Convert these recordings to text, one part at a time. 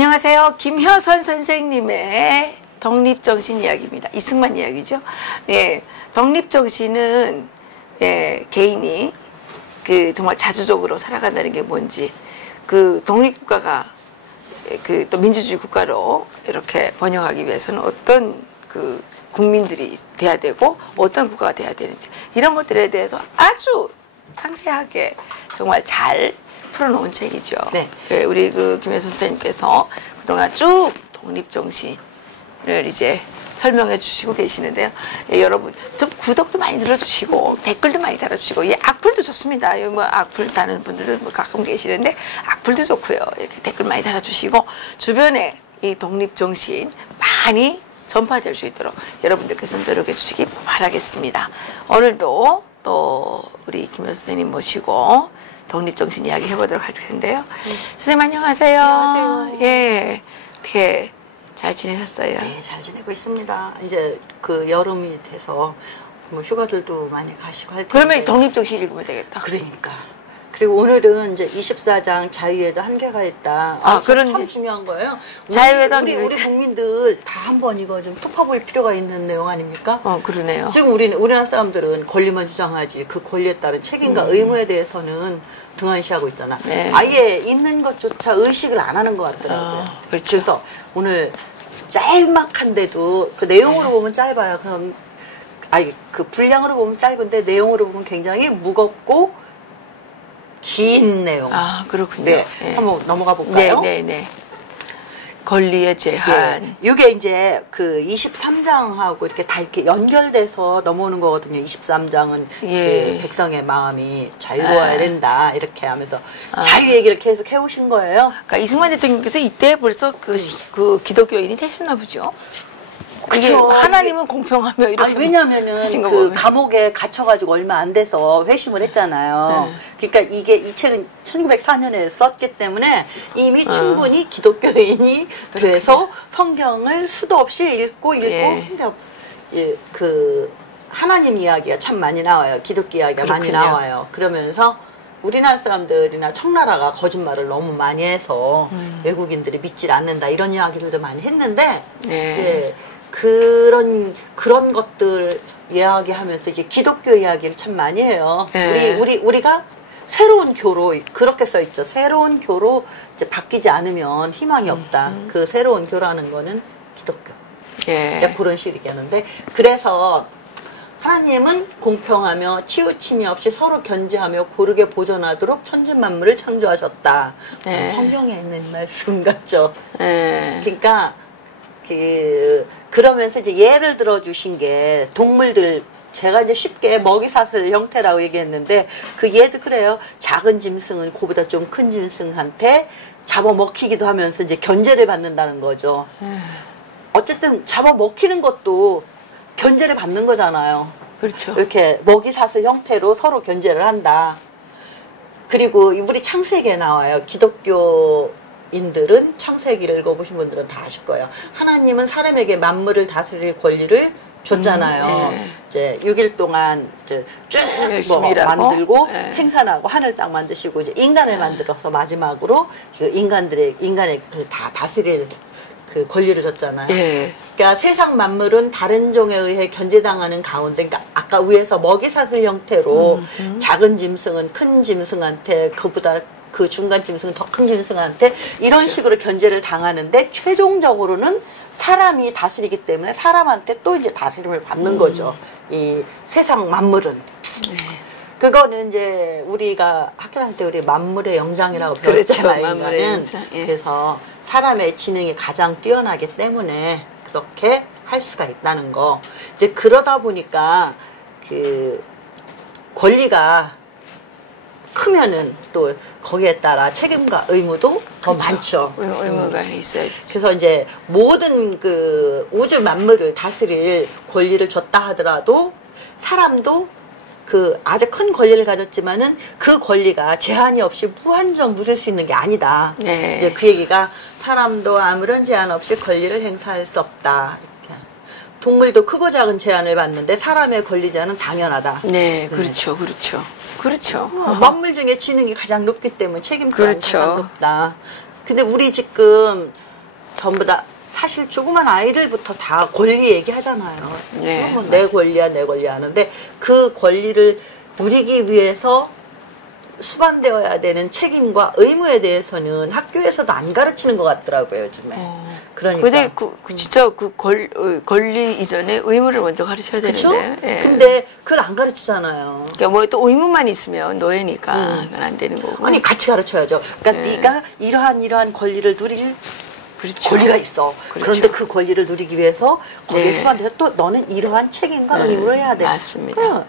안녕하세요. 김효선 선생님의 독립정신 이야기입니다. 이승만 이야기죠. 예, 독립정신은 개인이 정말 자주적으로 살아간다는 게 뭔지, 독립국가가 또 민주주의 국가로 이렇게 번영하기 위해서는 어떤 국민들이 돼야 되고 어떤 국가가 돼야 되는지, 이런 것들에 대해서 아주 상세하게 정말 잘 풀어놓은 책이죠. 네. 우리 김효선 선생님께서 그동안 쭉 독립정신을 이제 설명해 주시고 계시는데요. 여러분 좀 구독도 많이 눌러주시고 댓글도 많이 달아주시고, 악플도 좋습니다. 악플 다는 분들은 가끔 계시는데 악플도 좋고요. 이렇게 댓글 많이 달아주시고 주변에 이 독립정신 많이 전파될 수 있도록 여러분들께서 노력해 주시기 바라겠습니다. 오늘도 또 우리 김효선 선생님 모시고 독립정신 이야기 해보도록 할 텐데요. 선생님 안녕하세요. 안녕하세요. 예, 어떻게 잘 지내셨어요? 네, 잘 지내고 있습니다. 이제 여름이 돼서 뭐 휴가들도 많이 가시고 할 텐데. 그러면 독립정신 읽으면 되겠다. 그러니까. 그리고 오늘은 이제 24장 자유에도 한계가 있다. 참 중요한 거예요. 자유에도 한계가 우리 국민들 다 한번 이거 좀 톱파볼 필요가 있는 내용 아닙니까? 그러네요. 지금 우리나라 사람들은 권리만 주장하지 그 권리에 따른 책임과 의무에 대해서는 등한시하고 있잖아. 네. 아예 있는 것조차 의식을 안 하는 것 같더라고요. 그렇죠. 그래서 오늘 짤막한데도 그 내용으로 보면 짧아요. 그럼 분량으로 보면 짧은데 내용으로 보면 굉장히 무겁고 긴 내용. 그렇군요. 네. 한번 넘어가 볼까요? 네. 권리의 제한. 이게 이제 23장하고 이렇게 다 이렇게 연결돼서 넘어오는 거거든요. 23장은 백성의 마음이 자유로워야 된다. 이렇게 하면서 자유 얘기를 계속 해오신 거예요. 그러니까 이승만 대통령께서 이때 벌써 기독교인이 되셨나 보죠. 그게 하나님은 공평하며 이렇게. 왜냐면은 감옥에 갇혀가지고 얼마 안 돼서 회심을 했잖아요. 그러니까 이 책은 1904년에 썼기 때문에 이미 충분히 기독교인이 돼서 성경을 수도 없이 읽고 하나님 이야기가 참 많이 나와요. 기독교 이야기가 많이 나와요. 그러면서 우리나라 사람들이나 청나라가 거짓말을 너무 많이 해서 외국인들이 믿질 않는다 이런 이야기들도 많이 했는데 이제 그런 것들 이야기하면서 이제 기독교 이야기를 참 많이 해요. 우리가 새로운 교로 그렇게 써 있죠. 새로운 교로 이제 바뀌지 않으면 희망이 없다. 그 새로운 교라는 거는 기독교. 그런 식으로 얘기하는데, 그래서 하나님은 공평하며 치우침이 없이 서로 견제하며 고르게 보존하도록 천지 만물을 창조하셨다. 성경에 있는 말씀 같죠. 그러니까 그러면서 이제 예를 들어 주신 게 동물들, 제가 이제 쉽게 먹이사슬 형태라고 얘기했는데 그 예도 그래요. 작은 짐승은 그보다 좀 큰 짐승한테 잡아먹히기도 하면서 이제 견제를 받는다는 거죠. 어쨌든 잡아먹히는 것도 견제를 받는 거잖아요. 그렇죠. 이렇게 먹이사슬 형태로 서로 견제를 한다. 그리고 우리 창세기에 나와요. 기독교인들은 창세기를 읽어보신 분들은 다 아실 거예요. 하나님은 사람에게 만물을 다스릴 권리를 줬잖아요. 이제 6일 동안 이제 쭉 만들고 생산하고 하늘 땅 만드시고 이제 인간을 만들어서 마지막으로 인간의 다 다스릴 그 권리를 줬잖아요. 그러니까 세상 만물은 다른 종에 의해 견제당하는 가운데, 그러니까 아까 위에서 먹이사슬 형태로 작은 짐승은 큰 짐승한테, 그보다 그 중간 짐승은 더 큰 짐승한테 이런 식으로 견제를 당하는데, 최종적으로는 사람이 다스리기 때문에 사람한테 또 이제 다스림을 받는 거죠. 이 세상 만물은. 그거는 이제 우리가 학교 다닐 때 우리 만물의 영장이라고 배웠잖아요. 만물의 영장. 그래서 사람의 지능이 가장 뛰어나기 때문에 그렇게 할 수가 있다는 거. 이제 그러다 보니까 권리가 크면은 또 거기에 따라 책임과 의무도 더 많죠. 의무가 있어야죠. 그래서 이제 모든 우주 만물을 다스릴 권리를 줬다 하더라도 사람도 아주 큰 권리를 가졌지만은 그 권리가 제한이 없이 무한정 누릴 수 있는 게 아니다. 이제 그 얘기가 사람도 아무런 제한 없이 권리를 행사할 수 없다. 이렇게. 동물도 크고 작은 제한을 받는데 사람의 권리 제한은 당연하다. 그렇죠. 만물 중에 지능이 가장 높기 때문에 책임도 가장 높다. 근데 우리 지금 전부 다 사실 조그만 아이들부터 다 권리 얘기하잖아요. 네, 내 권리야 내 권리 하는데 그 권리를 누리기 위해서 수반되어야 되는 책임과 의무에 대해서는 학교에서도 안 가르치는 것 같더라고요, 요즘에. 그러니까. 근데 진짜 권리 이전에 의무를 먼저 가르쳐야 되는데. 그쵸? 예. 근데 그걸 안 가르치잖아요. 그러니까 뭐 또 의무만 있으면 노예니까 그건 안 되는 거고. 아니, 같이 가르쳐야죠. 그러니까 네가 이러한 권리를 누릴 그렇죠. 권리가 있어. 그렇죠. 그런데 그 권리를 누리기 위해서 거기에 네. 수반돼서 또 너는 이러한 책임과 의무를 해야 돼. 맞습니다.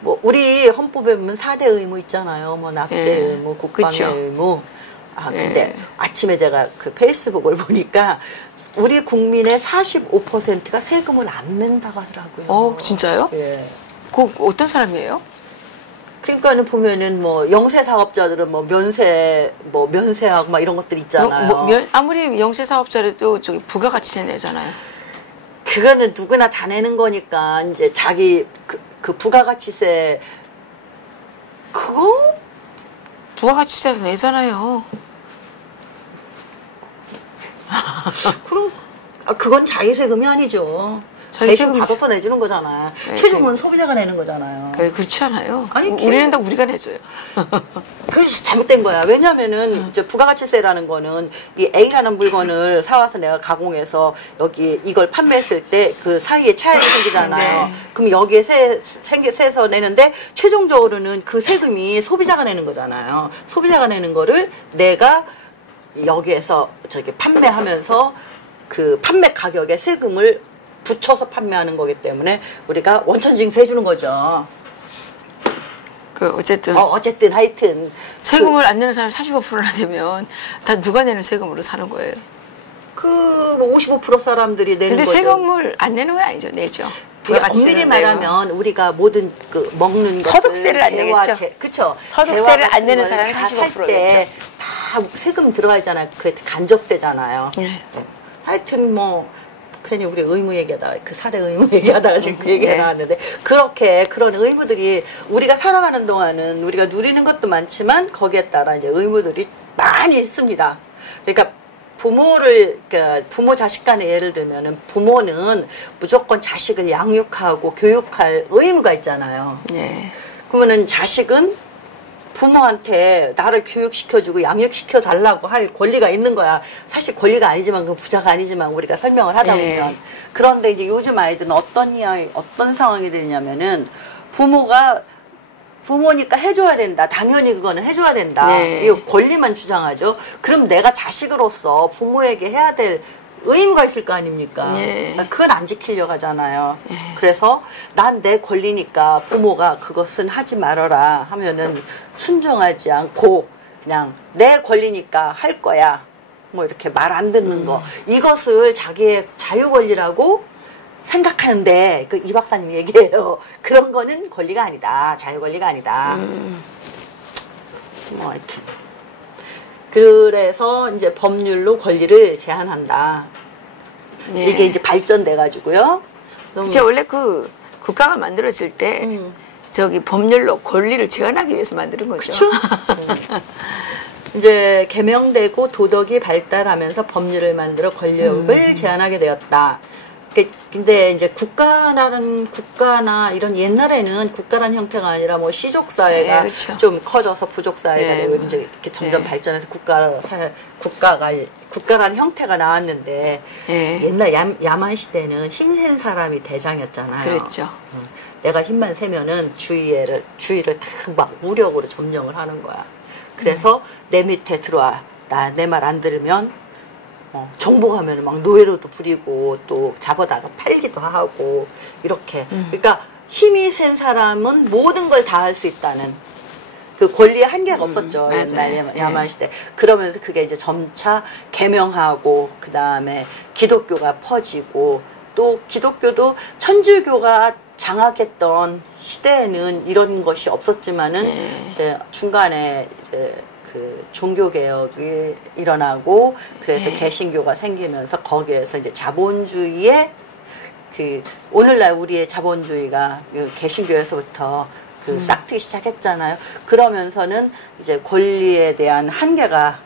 뭐 우리 헌법에 보면 4대 의무 있잖아요. 뭐 낙대 의무, 국방의 그쵸. 의무. 근데 아침에 제가 그 페이스북을 보니까 우리 국민의 45%가 세금을 안 낸다고 하더라고요. 진짜요? 예. 그 어떤 사람이에요? 그러니까는 보면은 뭐 영세 사업자들은 뭐 면세하고 막 이런 것들 있잖아요. 아무리 영세 사업자라도 저기 부가가치세 내잖아요. 그거는 누구나 다 내는 거니까 이제 자기 그 부가가치세 그거 부가가치세도 내잖아요. 그럼 그건 자기 세금이 아니죠. 자기 대신 세금이지. 받아서 내주는 거잖아요. 네, 최종은 소비자가 내는 거잖아요. 그렇지 않아요. 아니, 우리는 다 우리가 내줘요. 그게 잘못된 거야. 왜냐면은 이제 부가가치세라는 거는 이 A라는 물건을 사와서 내가 가공해서 여기 이걸 판매했을 때 그 사이에 차이가 생기잖아요. 네. 그럼 여기에 세서 내는데 최종적으로는 그 세금이 소비자가 내는 거잖아요. 소비자가 내는 거를 내가 여기에서 저기 판매하면서 그 판매 가격에 세금을 붙여서 판매하는 거기 때문에 우리가 원천징수 해주는 거죠. 어쨌든 하여튼 세금을 안 내는 사람이 45%나 되면 다 누가 내는 세금으로 사는 거예요. 뭐 55% 사람들이 내는 근데 거죠. 세금을 안 내는 건 아니죠. 내죠. 엄밀히 말하면 우리가 모든 그 먹는 것들 소득세를 안 내겠죠. 그렇죠. 소득세를 안 내는 사람이 45%겠죠. 다 세금 들어가잖아요. 그게 간접세잖아요. 네. 하여튼 뭐 괜히 우리 의무 얘기하다가 그 4대 의무 얘기하다가 지금 그 얘기가 나왔는데 그렇게 그런 의무들이 우리가 살아가는 동안은 우리가 누리는 것도 많지만 거기에 따라 이제 의무들이 많이 있습니다. 그러니까 부모 자식 간에 예를 들면은 부모는 무조건 자식을 양육하고 교육할 의무가 있잖아요. 네. 그러면은 자식은 부모한테 나를 교육시켜주고 양육시켜 달라고 할 권리가 있는 거야. 사실 권리가 아니지만 그 부자가 아니지만 우리가 설명을 하다 보면. 그런데 이제 요즘 아이들은 어떤 상황이 되냐면은 부모니까 해줘야 된다. 당연히 그거는 해줘야 된다. 네. 이 권리만 주장하죠. 그럼 내가 자식으로서 부모에게 해야 될 의무가 있을 거 아닙니까? 네. 그걸 안 지키려고 하잖아요. 그래서 난 내 권리니까 부모가 그것은 하지 말아라 하면은 순종하지 않고 그냥 내 권리니까 할 거야. 뭐 이렇게 말 안 듣는 거. 이것을 자기의 자유 권리라고 생각하는데 이 박사님 얘기해요. 그런 거는 권리가 아니다. 자유 권리가 아니다. 뭐 이렇게. 그래서 이제 법률로 권리를 제한한다. 네. 이게 이제 발전돼 가지고요. 이제 원래 그 국가가 만들어질 때 저기 법률로 권리를 제한하기 위해서 만드는 거죠. 그렇죠? 이제 개명되고 도덕이 발달하면서 법률을 만들어 권력을 제한하게 되었다. 근데 이제 국가나 이런 옛날에는 국가라는 형태가 아니라 뭐 시족사회가 네, 그렇죠. 좀 커져서 부족사회가 네. 되고 이제 이렇게 점점 발전해서 국가라는 형태가 나왔는데 옛날 야만 시대는 힘센 사람이 대장이었잖아요. 그랬죠. 내가 힘만 세면은 주위를 다 막 무력으로 점령을 하는 거야. 그래서 내 밑에 들어와. 내 말 안 들으면 정복하면 막 노예로도 부리고 또 잡아다가 팔기도 하고 이렇게. 그러니까 힘이 센 사람은 모든 걸 다 할 수 있다는 그 권리의 한계가 없었죠. 옛날 야만 시대. 그러면서 그게 이제 점차 개명하고 그 다음에 기독교가 퍼지고 또 기독교도 천주교가 장악했던 시대에는 이런 것이 없었지만은 이제 중간에 이제 그 종교 개혁이 일어나고 그래서 개신교가 생기면서 거기에서 이제 자본주의의 그 오늘날 우리의 자본주의가 그 개신교에서부터 그 싹트기 시작했잖아요. 그러면서는 이제 권리에 대한 한계가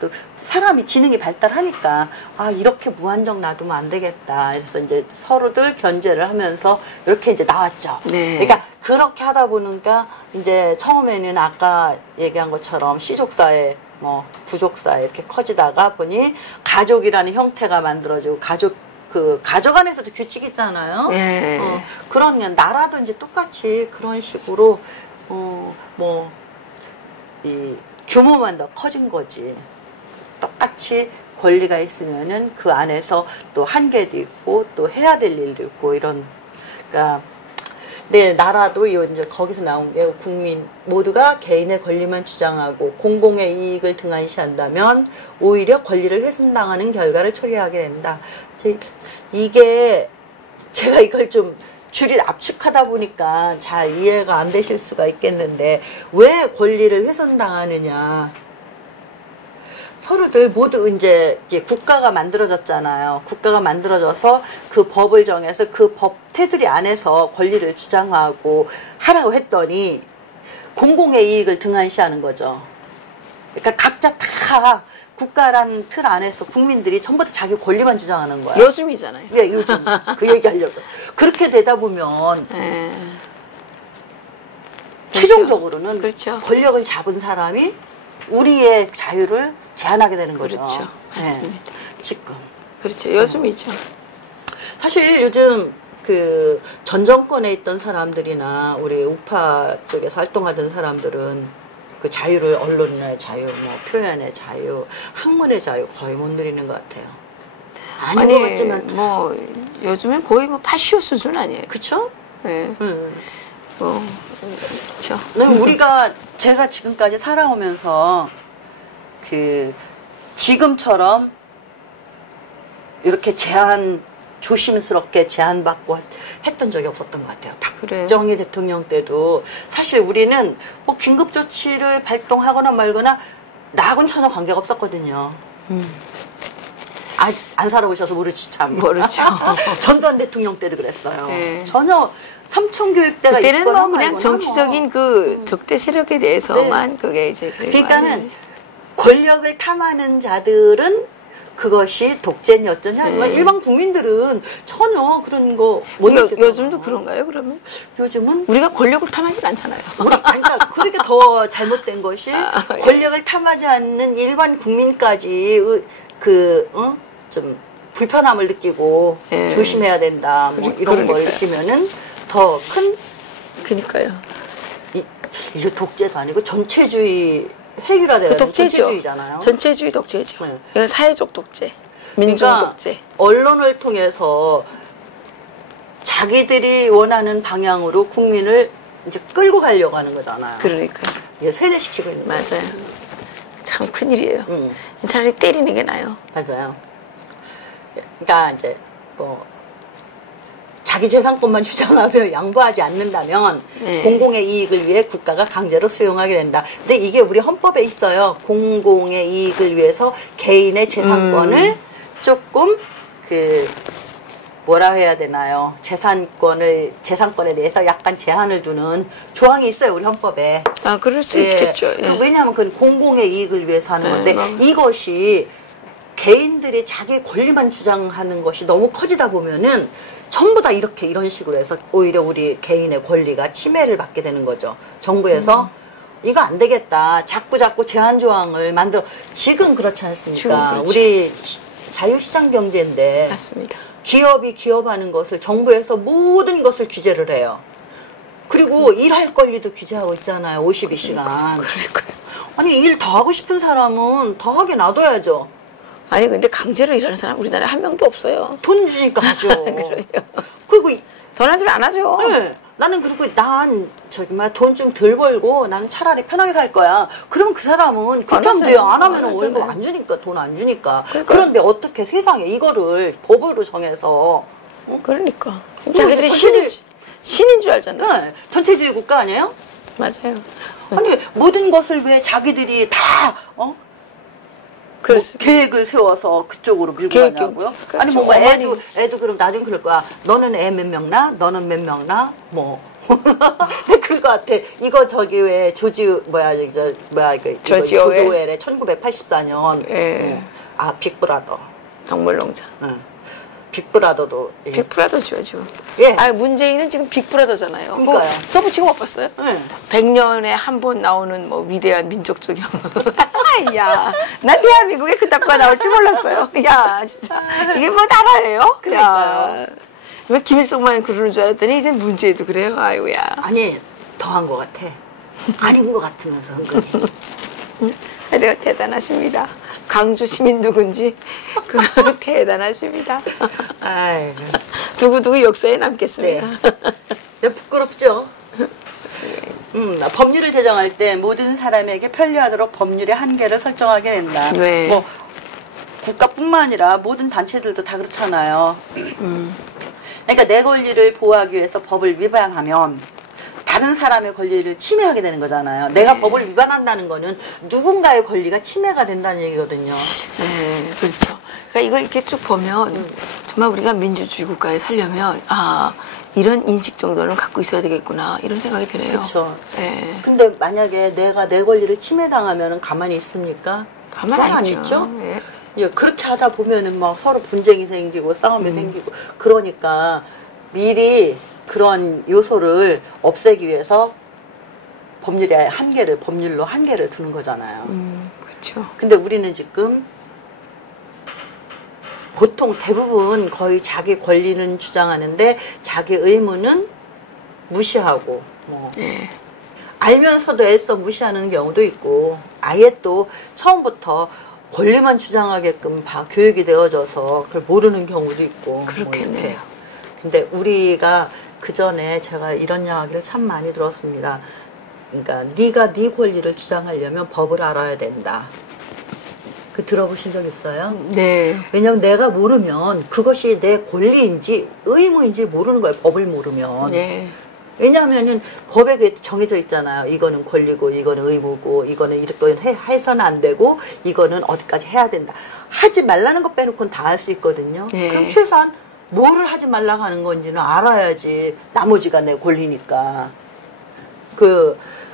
또 사람이 지능이 발달하니까 아 이렇게 무한정 놔두면 안 되겠다. 그래서 이제 서로들 견제를 하면서 이렇게 이제 나왔죠. 네. 그러니까 그렇게 하다 보니까 이제 처음에는 아까 얘기한 것처럼 씨족사회 뭐 부족사회 이렇게 커지다가 보니 가족이라는 형태가 만들어지고 가족 안에서도 규칙 있잖아요. 네. 그런 나라도 이제 똑같이 그런 식으로 뭐 이 규모만 더 커진 거지. 똑같이 권리가 있으면은 그 안에서 또 한계도 있고 또 해야 될 일도 있고 이런. 그러니까 네 나라도 이제 거기서 나온 게 국민 모두가 개인의 권리만 주장하고 공공의 이익을 등한시한다면 오히려 권리를 훼손당하는 결과를 초래하게 된다. 이게 제가 이걸 좀 줄이 압축하다 보니까 잘 이해가 안 되실 수가 있겠는데 왜 권리를 훼손당하느냐. 서로들 모두 이제 국가가 만들어졌잖아요. 국가가 만들어져서 그 법을 정해서 그 법 테두리 안에서 권리를 주장하고 하라고 했더니 공공의 이익을 등한시하는 거죠. 그러니까 각자 다 국가라는 틀 안에서 국민들이 전부 다 자기 권리만 주장하는 거야. 요즘이잖아요. 네, 요즘. 그 얘기 하려고. 그렇게 되다 보면 최종적으로는 그렇죠. 권력을 잡은 사람이 우리의 자유를 제한하게 되는 거죠. 그렇죠. 맞습니다. 지금. 그렇죠. 요즘이죠. 사실 요즘 그 전 정권에 있던 사람들이나 우리 우파 쪽에서 활동하던 사람들은 그 자유를 언론의 자유, 뭐 표현의 자유, 학문의 자유 거의 못 누리는 것 같아요. 아닌 것 같지만 뭐 요즘엔 거의 뭐 파쇼 수준 아니에요. 그렇죠? 네. 그렇죠. 우리가 제가 지금까지 살아오면서 그 지금처럼 이렇게 조심스럽게 제한받고 했던 적이 없었던 것 같아요. 박정희 대통령 때도 사실 우리는 뭐 긴급조치를 발동하거나 말거나 나하고는 전혀 관계가 없었거든요. 안 살아오셔서 모르지 참. 모르죠. 전두환 대통령 때도 그랬어요. 네. 전혀 삼청교육대가 그때는 있거나 뭐 그냥 정치적인 그 적대 세력에 대해서만 네. 그게 이제 그러니까는 권력을 탐하는 자들은 그것이 독재니 어쩌냐 하지만 일반 국민들은 전혀 그런 거 못 느꼈어요. 요즘도 그런가요? 그러면 요즘은 우리가 권력을 탐하진 않잖아요. 그러니까 그렇게 더 잘못된 것이 권력을 탐하지 않는 일반 국민까지 좀 불편함을 느끼고 조심해야 된다 뭐 이런 걸 느끼면은 더 큰 그러니까요. 이게 독재도 아니고 전체주의 획일화되는 전체주의잖아요. 전체주의 독재죠. 네. 이건 사회적 독재, 민중 그러니까 독재. 언론을 통해서 자기들이 원하는 방향으로 국민을 이제 끌고 가려고 하는 거잖아요. 그러니까. 이게 세뇌시키고 있는 거예요. 맞아요. 참 큰일이에요. 차라리 때리는 게 나아요. 맞아요. 그러니까 이제 뭐 자기 재산권만 주장하며 양보하지 않는다면 공공의 이익을 위해 국가가 강제로 수용하게 된다. 근데 이게 우리 헌법에 있어요. 공공의 이익을 위해서 개인의 재산권을 조금 뭐라 해야 되나요? 재산권에 대해서 약간 제한을 두는 조항이 있어요. 우리 헌법에. 아, 그럴 수 있겠죠. 왜냐하면 그건 공공의 이익을 위해서 하는 건데 이것이 개인들이 자기 권리만 주장하는 것이 너무 커지다 보면은 전부 다 이런 식으로 해서 오히려 우리 개인의 권리가 침해를 받게 되는 거죠. 정부에서 이거 안 되겠다. 자꾸 제한 조항을 만들어. 지금 그렇지 않습니까? 그렇죠. 우리 자유시장 경제인데. 맞습니다. 기업이 기업하는 것을 정부에서 모든 것을 규제를 해요. 그리고 일할 권리도 규제하고 있잖아요. 52시간. 그러니까요. 아니 일 더 하고 싶은 사람은 더 하게 놔둬야죠. 아니 근데 강제로 일하는 사람 우리나라에 한 명도 없어요. 돈 주니까 하죠. 그리고 돈 안 주면 안 하죠. 네. 나는 그리고 돈 좀 덜 벌고 나는 차라리 편하게 살 거야. 그러면 그 사람은 그렇게 하면 돼요. 안 하면 월급 안 주니까 돈 안 주니까. 그런데 어떻게 세상에 이거를 법으로 정해서 그러니까 지금 자기들이 신인 줄 알잖아요. 네. 전체주의 국가 아니에요? 맞아요. 아니 모든 것을 왜 자기들이 다 계획을 세워서 그쪽으로 밀고 가냐고요? 그렇죠. 아니 애도 그럼 나중에 그럴 거야. 너는 애 몇 명 낳아? 너는 몇 명 낳아? 뭐 네, 그럴 것 같아. 이거 저기 왜 조지 조지 오웰의 1984년. 예. 아, 빅브라더. 동물농장. 응. 빅브라더도. 예. 빅브라더 좋아죠. 예. 아, 문재인은 지금 빅브라더잖아요. 그러니까요. 써붙이고 못 봤어요? 네. 100년에 한 번 나오는 뭐 위대한 민족적 영화. 야, 나 대한민국에 그따구가 나올 줄 몰랐어요. 야, 진짜. 이게 뭐 나라예요? 그러니까요. 왜 김일성만 그러는 줄 알았더니 이제 문재인도 그래요. 아이고야. 아니, 더한 것 같아. 아닌 것 같으면서 은근히. 내가 대단하십니다. 강주 시민 누군지 그 대단하십니다. 아이고. 두고두고 역사에 남겠습니다. 네. 부끄럽죠. 법률을 제정할 때 모든 사람에게 편리하도록 법률의 한계를 설정하게 된다. 네. 뭐 국가뿐만 아니라 모든 단체들도 다 그렇잖아요. 그러니까 내 권리를 보호하기 위해서 법을 위반하면 다른 사람의 권리를 침해하게 되는 거잖아요. 내가 네. 법을 위반한다는 거는 누군가의 권리가 침해가 된다는 얘기거든요. 네, 그렇죠. 그러니까 이걸 이렇게 쭉 보면 정말 우리가 민주주의 국가에 살려면 이런 인식 정도는 갖고 있어야 되겠구나 이런 생각이 드네요. 그렇죠. 네. 근데 만약에 내가 내 권리를 침해당하면 가만히 있습니까? 가만히 안 있죠. 있죠. 네. 예, 그렇게 하다 보면은 막 서로 분쟁이 생기고 싸움이 생기고 그러니까 미리 그런 요소를 없애기 위해서 법률로 한계를 두는 거잖아요. 그렇죠. 근데 우리는 지금 보통 대부분 거의 자기 권리는 주장하는데 자기 의무는 무시하고 뭐 네. 알면서도 애써 무시하는 경우도 있고 아예 또 처음부터 권리만 주장하게끔 다 교육이 되어져서 그걸 모르는 경우도 있고 그렇겠네요. 뭐 근데 우리가 그 전에 제가 이런 이야기를 참 많이 들었습니다. 그러니까 네가 네 권리를 주장하려면 법을 알아야 된다. 그 들어보신 적 있어요? 네. 왜냐면 내가 모르면 그것이 내 권리인지 의무인지 모르는 거예요. 법을 모르면. 네. 왜냐하면은 법에 정해져 있잖아요. 이거는 권리고, 이거는 의무고, 이거는 이렇게 해서는 안 되고, 이거는 어디까지 해야 된다. 하지 말라는 것 빼놓고는 다 할 수 있거든요. 네. 그럼 최소한 뭐를 하지 말라고 하는 건지는 알아야지. 나머지가 내 권리니까.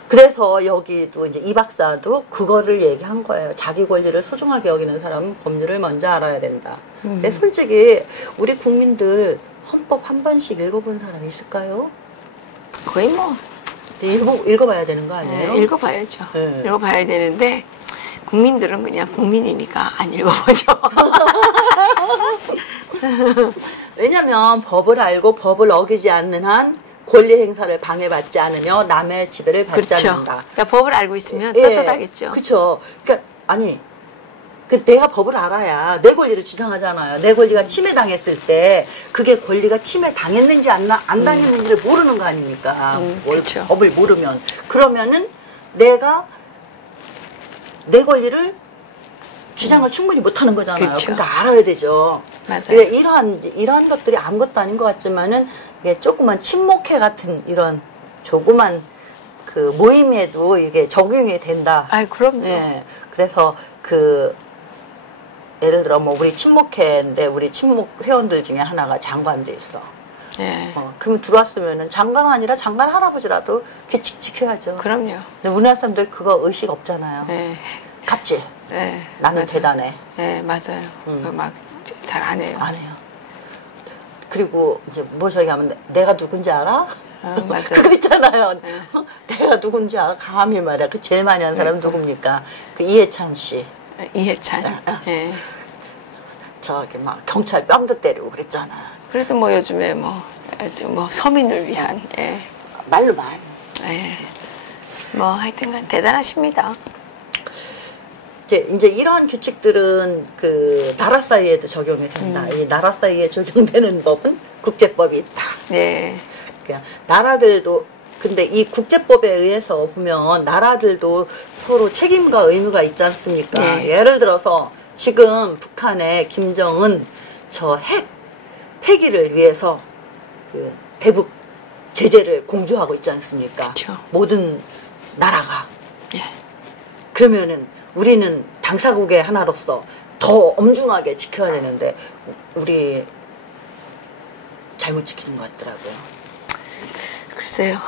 그래서 여기도 이제 이 박사도 그거를 얘기한 거예요. 자기 권리를 소중하게 여기는 사람은 법률을 먼저 알아야 된다. 근데 솔직히 우리 국민들 헌법 한 번씩 읽어본 사람이 있을까요? 거의 뭐 읽어봐야 되는 거 아니에요? 네, 읽어봐야죠. 네. 읽어봐야 되는데 국민들은 그냥 국민이니까 안 읽어보죠. 왜냐면 법을 알고 법을 어기지 않는 한 권리 행사를 방해받지 않으며 남의 지배를 받지 그렇죠. 않는다. 그러니까 법을 알고 있으면 예, 떳떳하겠죠. 그렇죠. 그러니까 아니 내가 법을 알아야 내 권리를 주장하잖아요. 내 권리가 침해당했을 때 그게 권리가 침해당했는지 안 당했는지를 모르는 거 아닙니까? 그렇죠. 법을 모르면. 그러면은 내가 내 권리를 주장을 충분히 못하는 거잖아요. 그렇죠. 그러니까 알아야 되죠. 맞아요. 이러한 것들이 아무것도 아닌 것 같지만은 조그만 친목회 같은 이런 조그만 그 모임에도 이게 적용이 된다. 아이, 그럼요. 네. 그래서 예를 들어 뭐 우리 친목회인데 우리 친목 회원들 중에 하나가 장관도 있어. 네. 그러면 들어왔으면은 장관 아니라 장관 할아버지라도 규칙 지켜야죠. 그럼요. 근데 우리나라 사람들 그거 의식 없잖아요. 네. 갑질. 네. 나는 맞아요. 대단해. 네, 맞아요. 그거 막 잘 안 해요. 안 해요. 그리고 이제 뭐 저기 하면 내가 누군지 알아? 맞아요. 그거 있잖아요. 내가 누군지 알아? 감히 말이야. 그 제일 많이 하는 사람 누굽니까? 그 이해찬 씨. 이해찬. 예. 저기 막 경찰 뺨도 때리고 그랬잖아. 그래도 뭐 요즘에 아주 서민을 위한, 말로만. 하여튼간 대단하십니다. 이제 이러한 규칙들은 그 나라 사이에도 적용이 된다. 이 나라 사이에 적용되는 법은 국제법이 있다. 네. 그냥 나라들도 근데 이 국제법에 의해서 보면 나라들도 서로 책임과 의무가 있지 않습니까? 네. 예를 들어서 지금 북한의 김정은 저 핵 폐기를 위해서 그 대북 제재를 공조하고 있지 않습니까? 그쵸. 모든 나라가. 예. 그러면은 우리는 당사국의 하나로서 더 엄중하게 지켜야 되는데 우리 잘못 지키는 것 같더라고요. 글쎄요.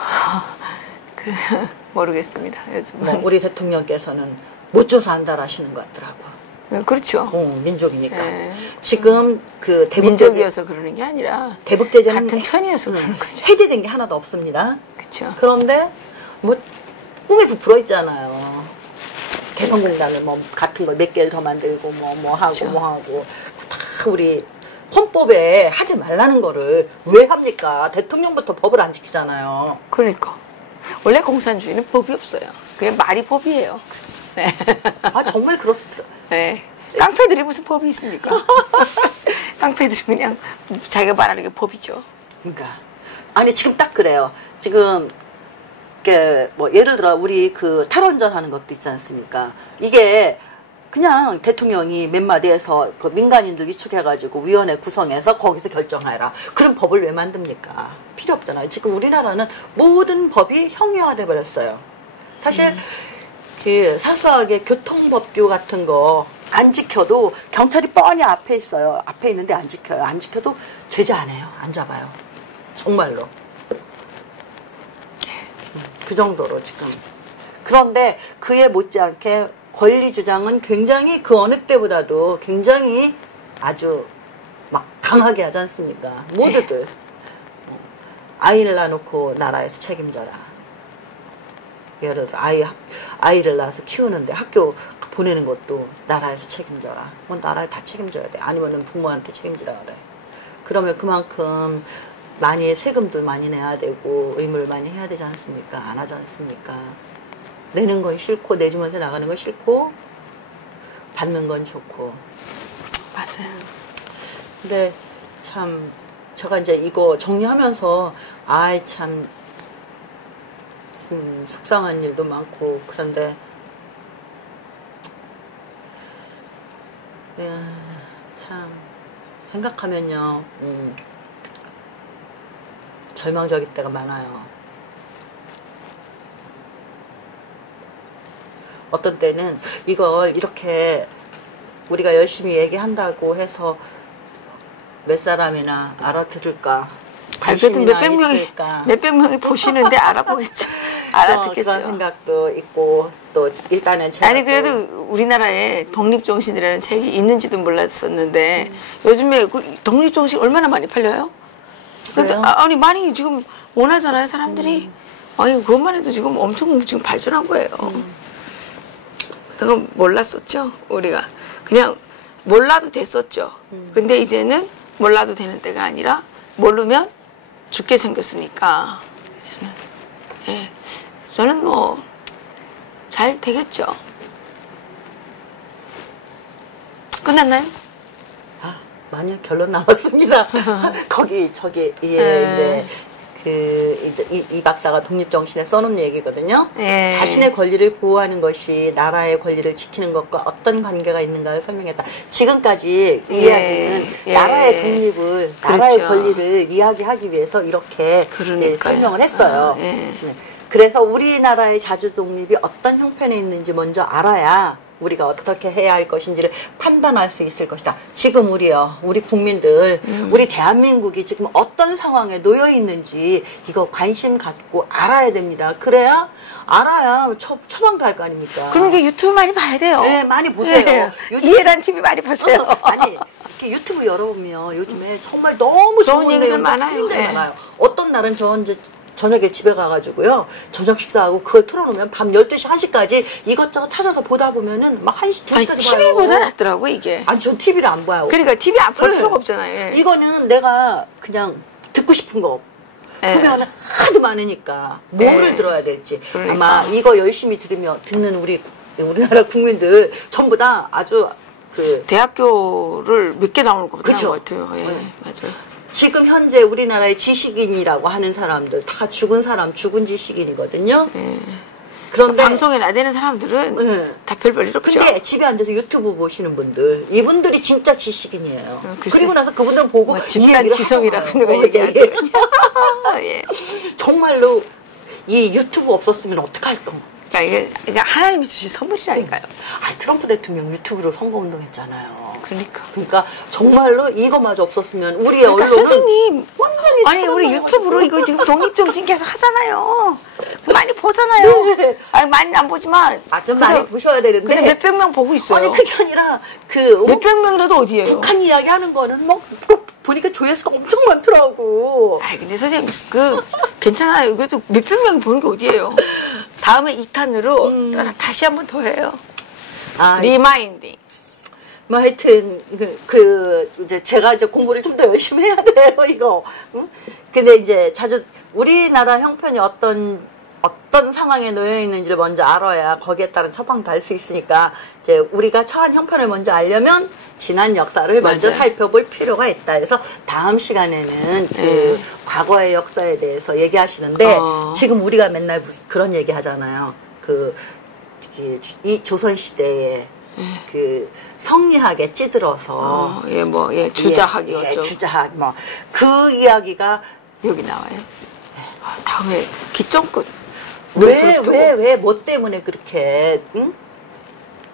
모르겠습니다. 요즘 뭐 우리 대통령께서는 못 줘서 안달하시는 것 같더라고. 그렇죠. 민족이니까. 지금 그 민족이어서 그러는 게 아니라 대북제재 같은 편이어서 그러는 거죠. 해제된 게 하나도 없습니다. 그렇죠. 그런데 뭐 꿈이 부풀어 있잖아요. 개성공단을 뭐 같은 걸 몇 개를 더 만들고 뭐 하고 그렇죠. 뭐 하고 다 우리 헌법에 하지 말라는 거를 왜 합니까? 대통령부터 법을 안 지키잖아요. 그러니까 원래 공산주의는 법이 없어요. 그냥 말이 법이에요. 네. 아 정말 그렇습니다. 네. 깡패들이 무슨 법이 있습니까? 깡패들이 그냥 자기가 말하는 게 법이죠. 그러니까 아니 지금 딱 그래요. 지금 뭐 예를 들어 우리 그 탈원전 하는 것도 있지 않습니까? 이게 그냥 대통령이 몇 마디에서 그 민간인들 위축해가지고 위원회 구성해서 거기서 결정하라. 그런 법을 왜 만듭니까? 필요 없잖아요. 지금 우리나라는 모든 법이 형해화돼 버렸어요. 사실 그 사소하게 교통법규 같은 거 안 지켜도 경찰이 뻔히 앞에 있어요. 앞에 있는데 안 지켜요. 안 지켜도 제재 안 해요. 안 잡아요. 정말로. 그 정도로 지금. 그런데 그에 못지않게 권리 주장은 굉장히 그 어느 때보다도 굉장히 아주 막 강하게 하지 않습니까? 모두들. 아이를 낳아놓고 나라에서 책임져라. 예를 들어 아이를 낳아서 키우는데 학교 보내는 것도 나라에서 책임져라. 뭐 나라에 다 책임져야 돼. 아니면은 부모한테 책임지라 그래. 그러면 그만큼 많이 세금도 많이 내야 되고 의무를 많이 해야 되지 않습니까? 안 하지 않습니까? 내는 건 싫고 내주면서 나가는 건 싫고 받는 건 좋고. 맞아요. 근데 참 제가 이제 이거 정리하면서 아이 참 속상한 일도 많고 그런데 참 생각하면요 절망적일 때가 많아요. 어떤 때는 이걸 이렇게 우리가 열심히 얘기한다고 해서 몇 사람이나 알아들을까? 그래도 몇백 명이 보시는데 알아보겠죠. 알아듣겠죠. 그런 생각도 있고 또 일단은 제가 아니 그래도 우리나라에 독립정신이라는 책이 있는지도 몰랐었는데 요즘에 그 독립정신 얼마나 많이 팔려요? 근데 아니 많이 지금 원하잖아요 사람들이. 아니 그것만 해도 지금 엄청 지금 발전한 거예요. 그건 몰랐었죠 우리가. 그냥 몰라도 됐었죠. 근데 이제는 몰라도 되는 때가 아니라 모르면 죽게 생겼으니까 이제는 예 저는 뭐 잘 되겠죠. 끝났나요? 아 많이 결론 나왔습니다. 거기 저기 이제 이 박사가 독립정신에 써놓은 얘기거든요. 자신의 권리를 보호하는 것이 나라의 권리를 지키는 것과 어떤 관계가 있는가를 설명했다. 지금까지 이 이야기는 나라의 독립을, 나라의 권리를 이야기하기 위해서 이렇게 이제 설명을 했어요. 그래서 우리나라의 자주독립이 어떤 형편에 있는지 먼저 알아야 우리가 어떻게 해야 할 것인지를 판단할 수 있을 것이다. 지금 우리 국민들, 우리 대한민국이 지금 어떤 상황에 놓여 있는지 이거 관심 갖고 알아야 됩니다. 그래야 알아야 처방도 할 거 아닙니까? 그러니까 유튜브 많이 봐야 돼요. 네, 많이 보세요. 네. 이해란 TV 많이 보세요. 아니 이렇게 유튜브 열어보면 요즘에 정말 너무 좋은 얘기들 많아요. 굉장히 많아요. 어떤 날은 저 이제 저녁에 집에 가가지고요. 저녁 식사하고 그걸 틀어놓으면 밤 12시, 1시까지 이것저것 찾아서 보다 보면은 막 1시, 2시까지 봐요. TV보다 낫더라고, 이게. 아니, 전 TV를 안 봐요. 그러니까 TV 안 볼 필요가 없잖아요. 이거는 내가 그냥 듣고 싶은 거. 보면 하도 많으니까 뭐를 들어야 될지. 그러니까. 아마 이거 열심히 듣는 우리나라 국민들 전부 다 아주 대학교를 몇 개 나오는 것 같아요. 예, 맞아요. 지금 현재 우리나라의 지식인이라고 하는 사람들 다 죽은 지식인이거든요. 그런데 방송에 나대는 사람들은 다 별 일 없죠. 근데 집에 앉아서 유튜브 보시는 분들 이분들이 진짜 지식인이에요. 그리고 나서 그분들 보고 집단 지성이라고 누가 얘기하죠. 예. 정말로 이 유튜브 없었으면 어떡할 건가. 그러니까 이게 하나님이 주신 선물이라니까요. 트럼프 대통령 유튜브로 선거운동했잖아요. 그러니까 정말로 이거마저 없었으면 우리의 그러니까 언론은 선생님 완전히 아니 우리 유튜브로 이거 지금 독립정신 계속 하잖아요. 많이 보잖아요. 네. 아니 많이 안 보지만 좀 많이 보셔야 되는데. 근데 몇백 명 보고 있어요. 아니 그게 아니라 그 몇백 명이라도 어디예요? 북한 이야기 하는 거는 뭐 보니까 조회수가 엄청 많더라고. 아이 근데 선생님 괜찮아요. 그래도 몇백 명이 보는 게 어디예요? 다음에 2탄으로 다시 한 번 더 해요. 리마인딩. 뭐 하여튼 이제 제가 이제 공부를 좀 더 열심히 해야 돼요 이거. 응? 근데 이제 자주 우리나라 형편이 어떤 상황에 놓여 있는지를 먼저 알아야 거기에 따른 처방도 알 수 있으니까 이제 우리가 처한 형편을 먼저 알려면 지난 역사를 먼저 살펴볼 필요가 있다. 그래서 다음 시간에는 그 과거의 역사에 대해서 얘기하시는데 지금 우리가 맨날 그런 얘기 하잖아요. 이 조선 시대에 그 성리학에 찌들어서 주자학이 어쩌고 주자학 그 이야기가 여기 나와요. 다음에 기점끝 왜 뭐 때문에 그렇게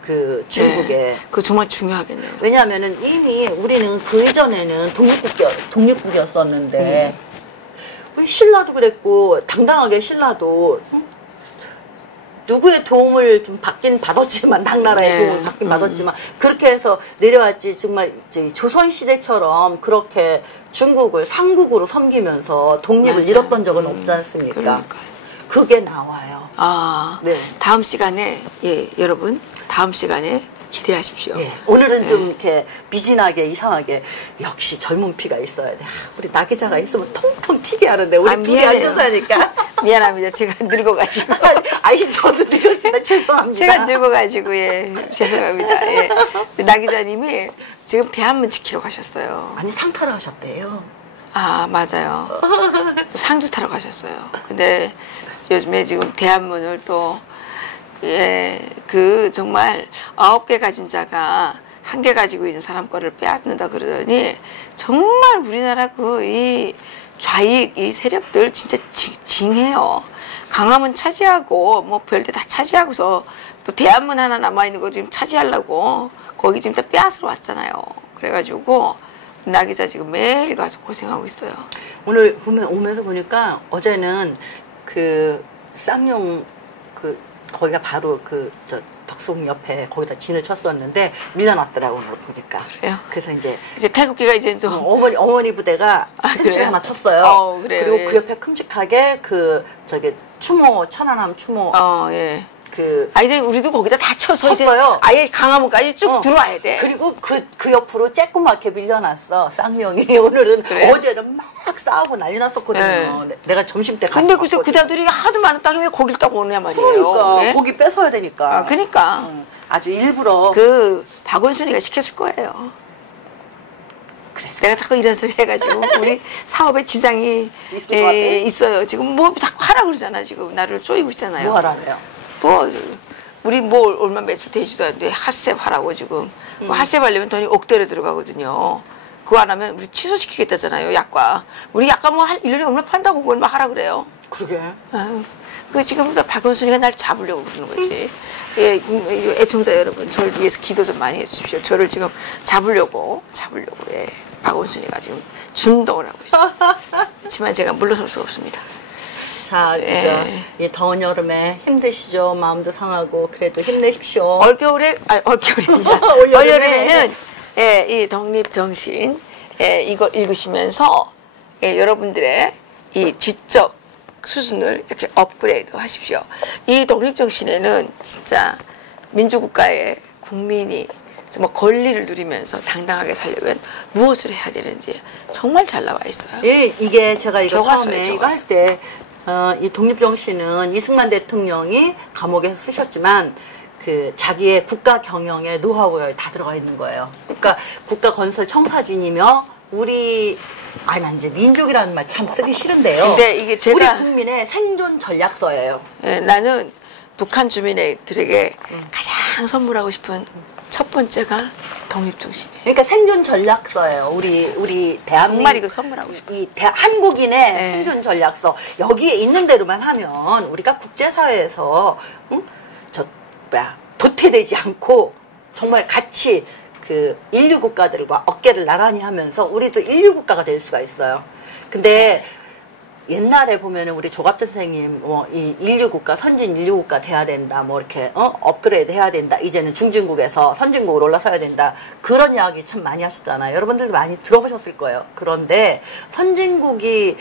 그 중국에 그거 정말 중요하겠네요. 왜냐하면은 이미 우리는 그 이전에는 독립국이었었는데 신라도 그랬고 당당하게 신라도 누구의 도움을 좀 받긴 받았지만 당나라의 도움을 받긴 받았지만 그렇게 해서 내려왔지. 정말 이제 조선 시대처럼 그렇게 중국을 삼국으로 섬기면서 독립을 잃었던 적은 없지 않습니까? 그러니까요. 그게 나와요. 네. 다음 시간에 여러분 다음 시간에 기대하십시오. 오늘은 좀 이렇게 미진하게 이상하게 역시 젊은 피가 있어야 돼. 우리 나 기자가 있으면 통통 튀게 하는데 우리 둘이 앉아서 하니까 미안합니다. 제가 늙어가지고 아니 저도 늙었습니다. 죄송합니다. 제가 늙어가지고 죄송합니다. 나 기자님이 지금 대한문 지키러 가셨어요. 아니 상 타러 가셨대요. 아 맞아요. 또 상도 타러 가셨어요. 근데 요즘에 지금 대한문을 또 정말 9개 가진 자가 1개 가지고 있는 사람 거를 빼앗는다 그러더니 정말 우리나라 이 좌익 이 세력들 진짜 징해요. 강화문 차지하고 뭐 별데 다 차지하고서 또 대한문 하나 남아있는 거 지금 차지하려고 거기 지금 다 빼앗으러 왔잖아요. 그래가지고 나 기자 지금 매일 가서 고생하고 있어요. 오늘 오면서 보니까 어제는 쌍용 거기가 바로 덕송 옆에 거기다 진을 쳤었는데 밀려났더라고 오늘 보니까. 그래요? 그래서 이제 태극기가 이제 좀 어머니 부대가 햇줄 하나 쳤어요. 그래요? 그리고 그 옆에 큼직하게 추모 천안함 추모. 이제 우리도 거기다 다 쳤어요. 이제 아예 강화문까지 쭉 들어와야 돼. 그리고 그 옆으로 쬐끄맣게 밀려났어 쌍용이. 오늘은 어제는 막 싸우고 난리 났었거든요. 내가 점심 때 근데 글쎄 그 자들이 하도 많은 땅에 왜 거길 따고 오냐 말이에요. 그러니까 거기 뺏어야 되니까. 그러니까 아주 일부러 박원순이가 시켜줄 거예요. 내가 자꾸 이런 소리 해가지고 우리 사업에 지장이 있어요. 지금 뭐 자꾸 하라 그러잖아. 지금 나를 쪼이고 있잖아요. 뭐 하라래요? 우리 얼마 매출 되지도 않는데 핫셉 하라고 지금. 핫셉 하려면 돈이 억대로 들어가거든요. 그거 안 하면 우리 취소시키겠다잖아요, 약과. 우리 약과 뭐 1년에 얼마 판다고 그걸 막 하라 그래요. 그러게. 지금 박원순이가 날 잡으려고 그러는 거지. 애청자 여러분, 저를 위해서 기도 좀 많이 해주십시오. 저를 지금 잡으려고, 박원순이가 지금 준동을 하고 있어요. 그렇지만 제가 물러설 수 없습니다. 자, 이 더운 여름에 힘드시죠? 마음도 상하고 그래도 힘내십시오. 올겨울이 아니라 올여름에는 이 독립정신 이거 읽으시면서 여러분들의 이 지적 수준을 이렇게 업그레이드 하십시오. 이 독립정신에는 진짜 민주국가의 국민이 뭐 권리를 누리면서 당당하게 살려면 무엇을 해야 되는지 정말 잘 나와 있어요. 이게 제가 이거 처음에 이거 할 때 이 독립정신은 이승만 대통령이 감옥에서 쓰셨지만 자기의 국가 경영의 노하우에 다 들어가 있는 거예요. 그러니까 국가 건설 청사진이며 난 이제 민족이라는 말 참 쓰기 싫은데요. 근데 이게 우리 국민의 생존 전략서예요. 나는 북한 주민들에게 가장 선물하고 싶은 첫 번째가 독립정신이에요. 그러니까 생존 전략서예요. 우리 대한민국 정말 이거 선물하고 싶어요. 한국인의 생존 전략서. 여기에 있는 대로만 하면 우리가 국제사회에서 도태되지 않고 정말 같이 그 인류 국가들과 어깨를 나란히 하면서 우리도 인류 국가가 될 수가 있어요. 근데 옛날에 보면은 우리 조갑전 선생님 뭐 이 인류 국가 선진 인류 국가 돼야 된다 뭐 이렇게 업그레이드 해야 된다 이제는 중진국에서 선진국으로 올라서야 된다 그런 이야기 참 많이 하시잖아요. 여러분들도 많이 들어보셨을 거예요. 그런데 선진국이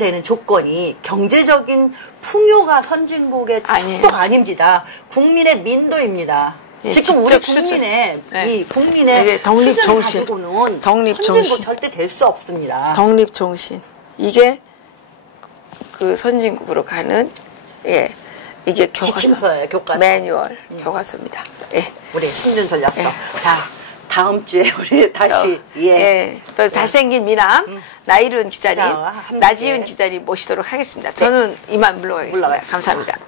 되는 조건이 경제적인 풍요가 선진국의 축도가 아닙니다. 국민의 민도입니다. 예, 지금 우리 국민의 이 국민의 독립 수준을 정신 가지고는 독립 선진국 정신 절대 될 수 없습니다. 독립 정신 이게 그 선진국으로 가는 이게 교과서 지침서예요. 교과서 매뉴얼 교과서입니다. 예. 우리 생존 전략서. 자 다음 주에 우리 다시 또 잘생긴 미남 나이룬 기자님, 자, 나지윤 기자님 모시도록 하겠습니다. 저는 이만 물러가겠습니다. 감사합니다.